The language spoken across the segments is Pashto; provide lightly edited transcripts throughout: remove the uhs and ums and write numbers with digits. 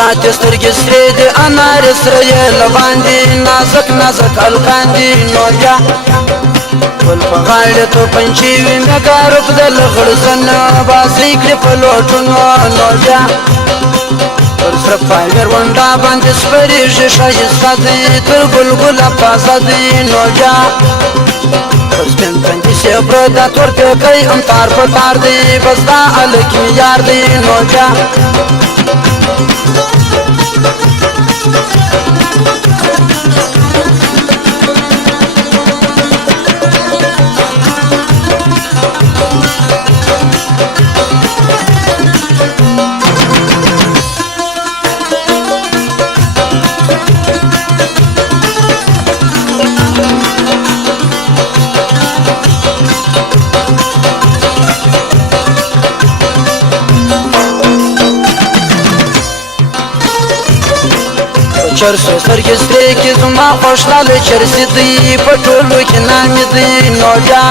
ذات سترګې سرې دي انار سره یې لباندې نازک نازک الکان دي نو بیا ګل په غاړه تو پنچي وي مګارب د لغړ زن بازي کړې په لوټونو نو بیا پر سر پایر ونډا باندې سپریږي ښایسته دی تر ګلګله پازه دی نو بیا پر سپین تندي سي پرده تور پیکی هم تار په تار دی بس دا هلک مې یار دی نو بیا چرسو سترګې سرې کې زما خوشحاله چرسي دی په ټولو کې نامې دی نو بیا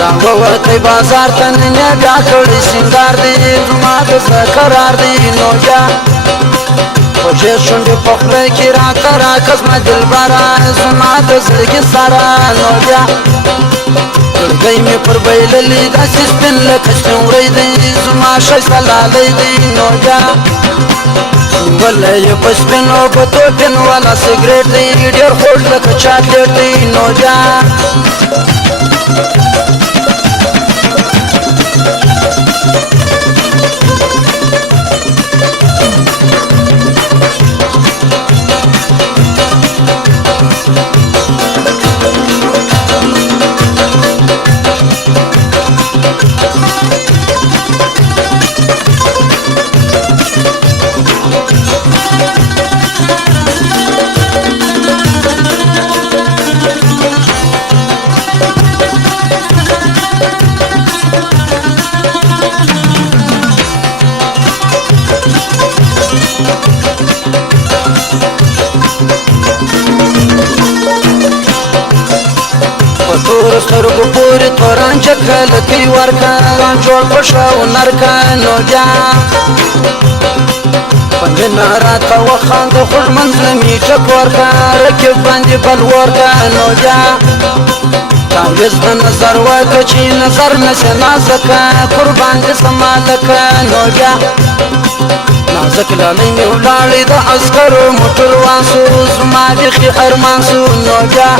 راووتی بازار ته نن یې بیا کړی سینګار دی زما د زړه قرار دی نو بیا خوږې شونډې په خوله کې راته راکه زما دلبره زما د زړګي سره نو بیا ګرګۍ مې پر بایللي داسې سپین لکه سپین وری دی زما ښایسته لالی دی نو بیا وله یې په سپینو ګوتو پین والا سګریټ دی ډېر خوږ لکه چاکلیټ دی نو بیا تور سترګو پورې تورانچه کلکۍ ورکه جوړ په شو نرکه نو بیا په مینه راته وخانده خوږ منځله مې ټک ورکه رکب باندې بل ورکه نو بیا تعویض د نظر وکړه چې نظر نسې نازکه قربان دې زما لکه نو بیا نازک لالی مې ولاړې د عسکرو موټر وانسو زما بیخي ارمان سو نو بیا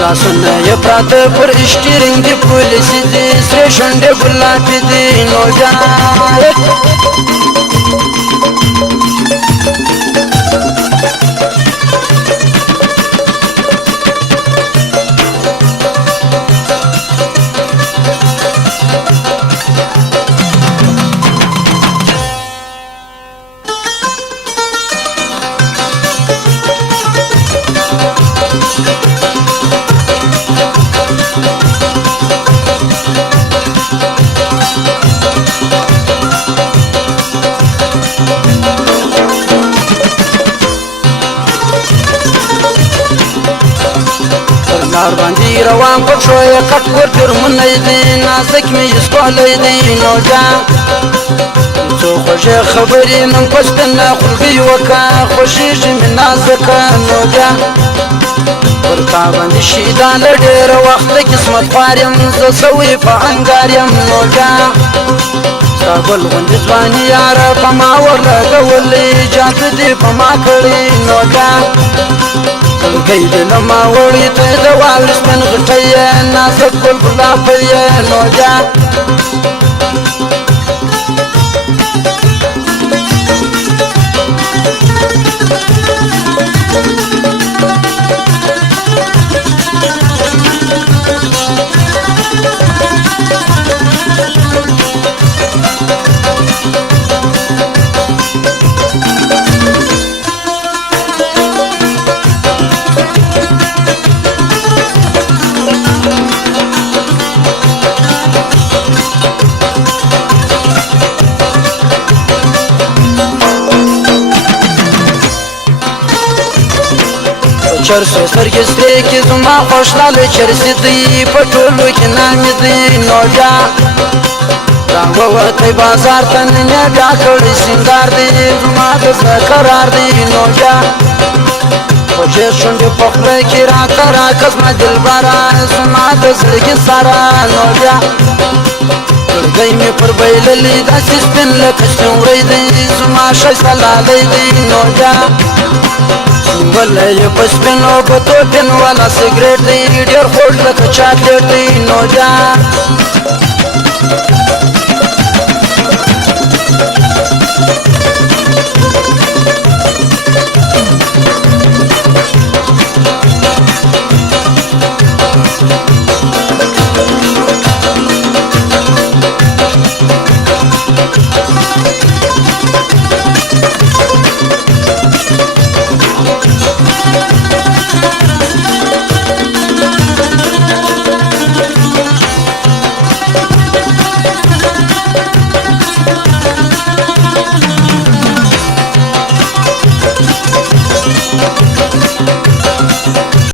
لاسونه یې پراته پر اسټیرینګ دي پولیسي دي سرې شونډې ګلابي دي نو بیا لار باندې روان په شو یې کټ کور جرمونه دی نازک مې اسکولی دی نو بیا څو خوږې خبرې نن په سپینه خولګۍ وکړه خوښېږي مې نازکه نو بیا پر تا باندې شیدا له ډېره وخته قسمت خوار یم زه سوی په انګار یم نو بیا ستا ګل غوندې ځواني یاره په ما ورلګولې جادو دې په ما کړې نو بیا ګلګۍ دې له ما وړې ته د واورې سپین غټی یې نازک ګل ګلابی یې نو بیا چرسو سترګې سرې کې زما خوشحاله چرسي دی په ټولو کې نامې دی نو بیا راووتی بازار ته نن بیا کړی سینګار دی زما د زړه قرار دی نو بیا خوږې شونډې په خوله کې راته راکړه زما دلبره زما د زړګي سره نو بیا زړګی مې پر بایللی داسې سپین لکه ستوری دی زما ښایسته لالی دی نو بیا نیولی یې په سپینو ګوتو پین والا سګرېټ دی ډېر خوږ لکه چاکلیټ دی نو بیا